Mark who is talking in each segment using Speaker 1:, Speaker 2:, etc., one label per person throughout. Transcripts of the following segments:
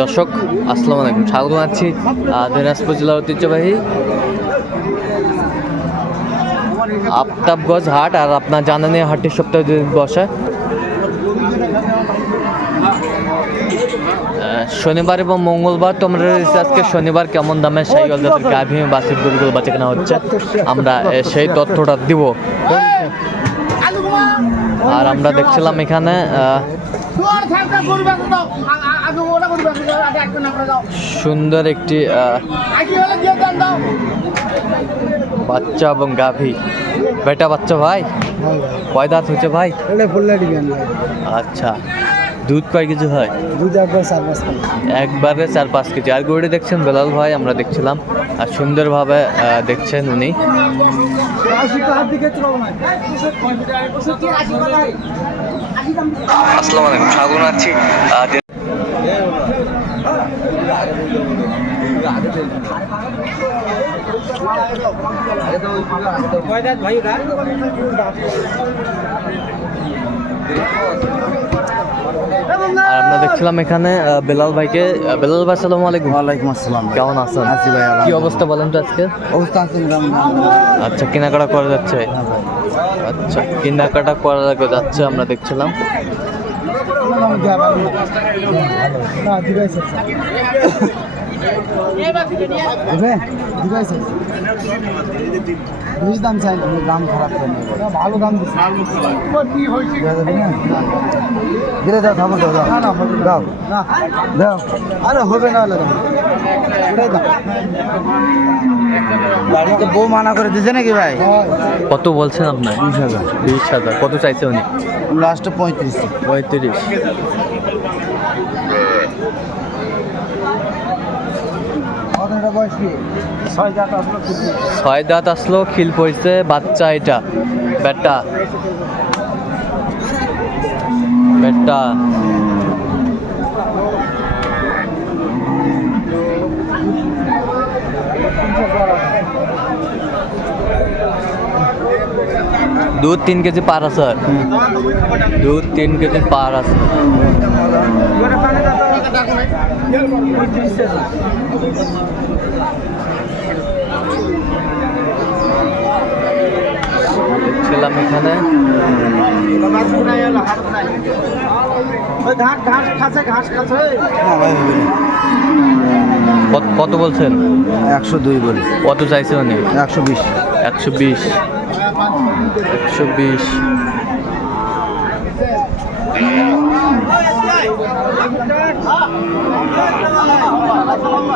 Speaker 1: দর্শক আসসালামু আলাইকুম। স্বাগত জানাচ্ছি দিনাজপুর জেলার ঐতিহ্যবাহী আফতাবগঞ্জ হাট আর আপনার জানেন এই হাটটি সপ্তাহে দুদিন বসে। শনিবার এবং মঙ্গলবার তোমরা আজকে শনিবার কেমন দামে সেই জাতের গাভী বাসির গরুগুলো বাঁচে কেনা হচ্ছে। আমরা সেই তথ্যটা দিব। আর আমরা দেখছিলাম এখানে আহ, সুন্দর একটি আহ, বাচ্চা এবং গাভী। বেটা বাচ্চা ভাই? কয় দাঁত হচ্ছে ভাই? আচ্ছা। দুধ কয় কিছু হয়?
Speaker 2: দুধ একবার চার পাঁচ কেজি।
Speaker 1: একবারে চার পাঁচ কেজি। আর গরুটি দেখছেন বেলাল ভাই আমরা দেখছিলাম। আর সুন্দরভাবে আহ, দেখছেন উনি। আসসালামু আলাইকুম স্বাগত আর আমরা দেখছিলাম এখানে বেলাল ভাইকে। বেলাল ভাই সালাম আলাইকুম।
Speaker 2: ওয়ালাইকুম আসসালাম
Speaker 1: কেমন আছেন?
Speaker 2: আছি ভাই,
Speaker 1: কি অবস্থা বলেন তো আজকে?
Speaker 2: অবস্থা আছে
Speaker 1: আচ্ছা কেনাকাটা করা যাচ্ছে? আচ্ছা কেনাকাটা করা যাচ্ছে আমরা দেখছিলাম।
Speaker 2: না বেশি দাম চাই দাম খারাপ ভালো দাম দিচ্ছে দাও থামো দাও দাও দাও আরে হবে না বাড়িতে বউ মানা করে দিছে নাকি ভাই?
Speaker 1: কত বলছেন আপনার?
Speaker 2: বিশ হাজার।
Speaker 1: বিশ হাজার। কত চাইছে উনি?
Speaker 2: লাস্টে পঁয়ত্রিশ।
Speaker 1: পঁয়ত্রিশ
Speaker 2: বয়স কি ছয়
Speaker 1: দাঁত আসলো খিল পড়ছে। বাচ্চা এটা বেটা। বেটা। দুধ তিন কেজি পার আছে। দুধ তিন কেজি পার আছে। ছিলাম এখানে। কত বলছেন?
Speaker 2: একশো দুই বলি।
Speaker 1: কত চাইছে উনি?
Speaker 2: একশো বিশ।
Speaker 1: একশো বিশ। একশো বিশ।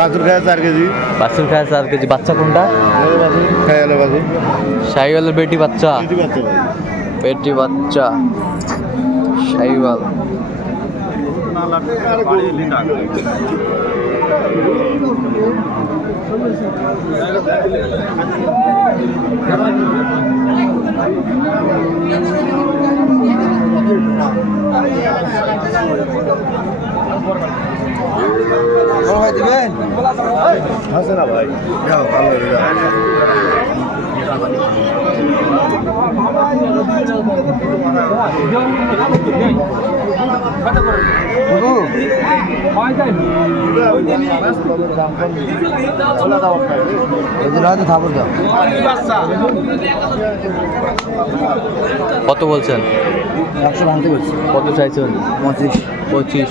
Speaker 2: বাছুর খায় চার কেজি।
Speaker 1: বাছুর খায় চার কেজি। বাচ্চা কোনটা?
Speaker 2: বাছুর।
Speaker 1: শাহিওয়ালের বেটি বাচ্চা? বেটি বাচ্চা
Speaker 2: ভাই। দিবেন না ভাই?
Speaker 1: কত বলছেন?
Speaker 2: একশো ভাঙতে বলছি।
Speaker 1: কত চাইছেন?
Speaker 2: পঁচিশ।
Speaker 1: পঁচিশ।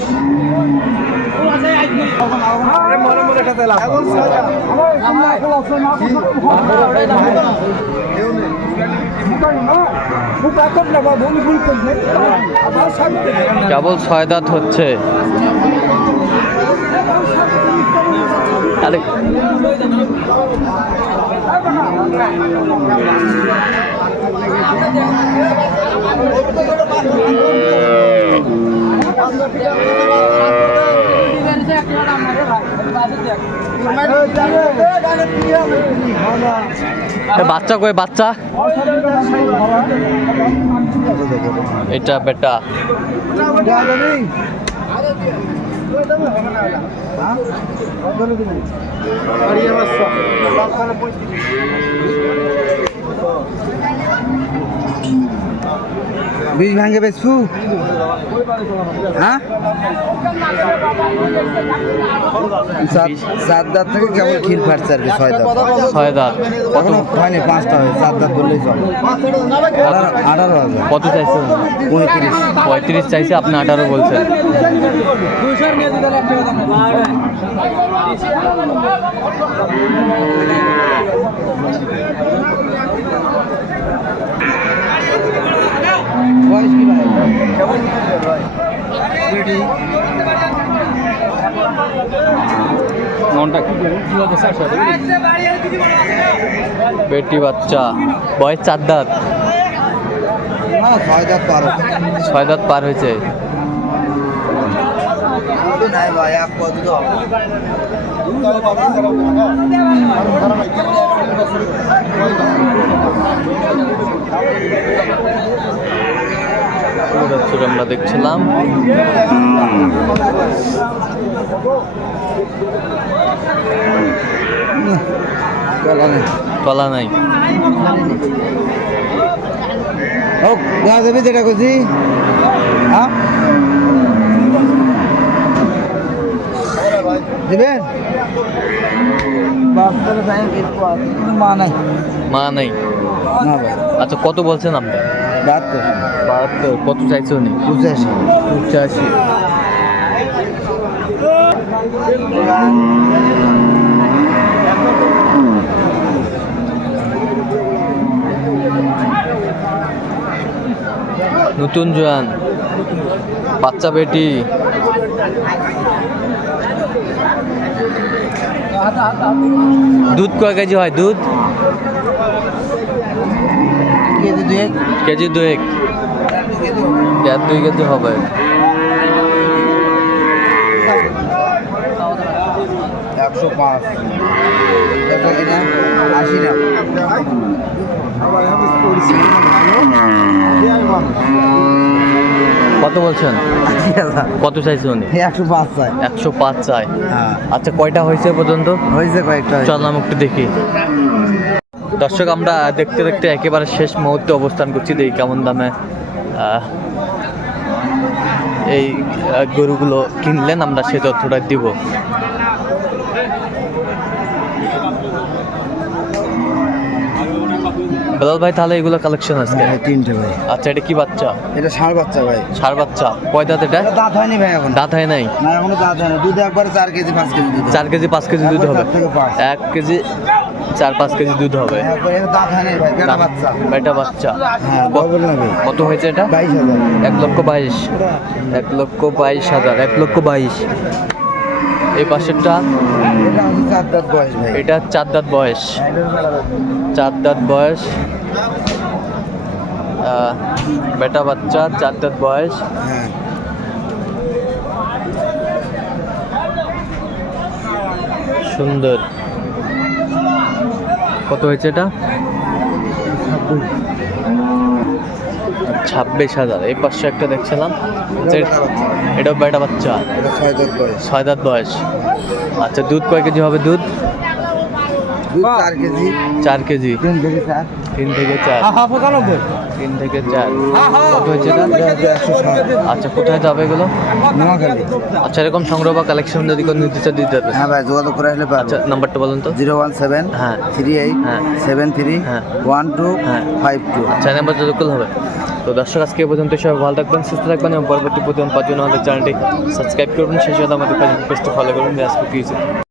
Speaker 1: কেবল ছয় দাঁত হচ্ছে। বাচ্চা কই বাচ্চা? এটা বেটা।
Speaker 2: বীজ ভাঙে বেসু হ্যাঁ? দাঁত থেকে কেবল খিল ফাটছে আর কি ছয় দাঁত।
Speaker 1: ছয় দাঁত। কত
Speaker 2: এখনও হয়নি পাঁচটা দাঁত বললেই চল। আঠারো হাজার।
Speaker 1: কত
Speaker 2: পঁয়ত্রিশ।
Speaker 1: পঁয়ত্রিশ চাইছে আপনি আঠারো বলছেন।
Speaker 2: বয়স কি ভাই?
Speaker 1: বেটি বাচ্চা। বয়স চার দাঁত।
Speaker 2: ছয় দাঁত
Speaker 1: পার হয়েছে। আমরা দেখছিলাম। তলা নাই।
Speaker 2: ও গা দেবি যেটা করছি হ্যাঁ? দেবেন? মা নাই।
Speaker 1: মা নাই আচ্ছা কত বলছেন আপনি?
Speaker 2: বাহাত্তর।
Speaker 1: বাহাত্তর কত চাইছে উনি?
Speaker 2: পঁচাশি।
Speaker 1: পঁচাশি। নতুন জোয়ান বাচ্চা বেটি। দুধ কয় কেজি হয়? দুধ?
Speaker 2: কেজি দুয়েক?
Speaker 1: কেজি দুয়েক। দেড় দুই কেজি হবে।
Speaker 2: একশো পাঁচ। আশি
Speaker 1: কত বলছেন? কত চাইছে উনি?
Speaker 2: একশো পাঁচ চাই।
Speaker 1: একশো পাঁচ চাই।
Speaker 2: হ্যাঁ।
Speaker 1: আচ্ছা কয়টা হয়েছে পর্যন্ত?
Speaker 2: হয়েছে কয়েকটা
Speaker 1: চল আমি একটু দেখি। দর্শক আমরা দেখতে দেখতে একেবারে শেষ মুহূর্তে অবস্থান করছি। দেখি কেমন দামে এই গরুগুলো কিনলেন আমরা সে তথ্যটা দিব। বেলাল ভাই তাহলে এগুলো কালেকশন আজকে?
Speaker 2: হ্যাঁ, তিনটে ভাই।
Speaker 1: আচ্ছা এটা কি বাচ্চা?
Speaker 2: এটা ষাঁড় বাচ্চা ভাই।
Speaker 1: সার বাচ্চা। কয় দাঁত এটা?
Speaker 2: দাঁত হয়নি ভাই এখন।
Speaker 1: দাঁত হয় নাই?
Speaker 2: না এখনও দাঁত হয় না দুধ একবারে চার কেজি পাঁচ কেজি দুধ
Speaker 1: চার কেজি পাঁচ কেজি দুধ হবে। এক কেজি চার পাঁচ কেজি দুধ হবে।
Speaker 2: বেটা বাচ্চা। হ্যাঁ
Speaker 1: কত হয়েছে এটা? এক লক্ষ বাইশ। এক লক্ষ বাইশ হাজার এক লক্ষ বাইশ। এই পাশেরটা?
Speaker 2: এটা চার দাঁত বয়স
Speaker 1: এটা চার দাঁত বয়স। বেটা বাচ্চা চার দাঁত বয়স।
Speaker 2: হ্যাঁ।
Speaker 1: সুন্দর। কত হয়েছে এটা? ছাব্বিশ হাজার। এই পাশে একটা দেখছিলাম। এটা এটাও বেটা বাচ্চা।
Speaker 2: ছয় দাঁত বয়স।
Speaker 1: আচ্ছা দুধ কয় কেজি হবে দুধ?
Speaker 2: চার কেজি।
Speaker 1: চার কেজি।
Speaker 2: তিন থেকে চার।
Speaker 1: তিন থেকে চার। তিন থেকে চার। কত হয়েছে
Speaker 2: একশো
Speaker 1: আচ্ছা কোথায় যাবে এগুলো?
Speaker 2: নোয়াখালী।
Speaker 1: আচ্ছা এরকম সংগ্রহ বা কালেকশন যদি কোনো নিতে চান দিতে হবে
Speaker 2: হ্যাঁ ভাই যোগাযোগ করে আসলে
Speaker 1: আচ্ছা নাম্বারটা বলুন তো।
Speaker 2: জিরো ওয়ান সেভেন
Speaker 1: হ্যাঁ।
Speaker 2: থ্রি এইট
Speaker 1: হ্যাঁ।
Speaker 2: সেভেন থ্রি
Speaker 1: হ্যাঁ।
Speaker 2: ওয়ান টু
Speaker 1: হ্যাঁ।
Speaker 2: Five two.
Speaker 1: আচ্ছা নাম্বার যোগাযোগ হবে। তো দর্শক আজকে পর্যন্ত সবাই ভালো থাকবেন সুস্থ থাকবেন এবং পরবর্তী প্রতিদিন জন্য আমাদের চ্যানেলটি সাবস্ক্রাইব করুন সেই সাথে আমাদের পেজটি ফলো করুন ফেসবুক ইউটিউব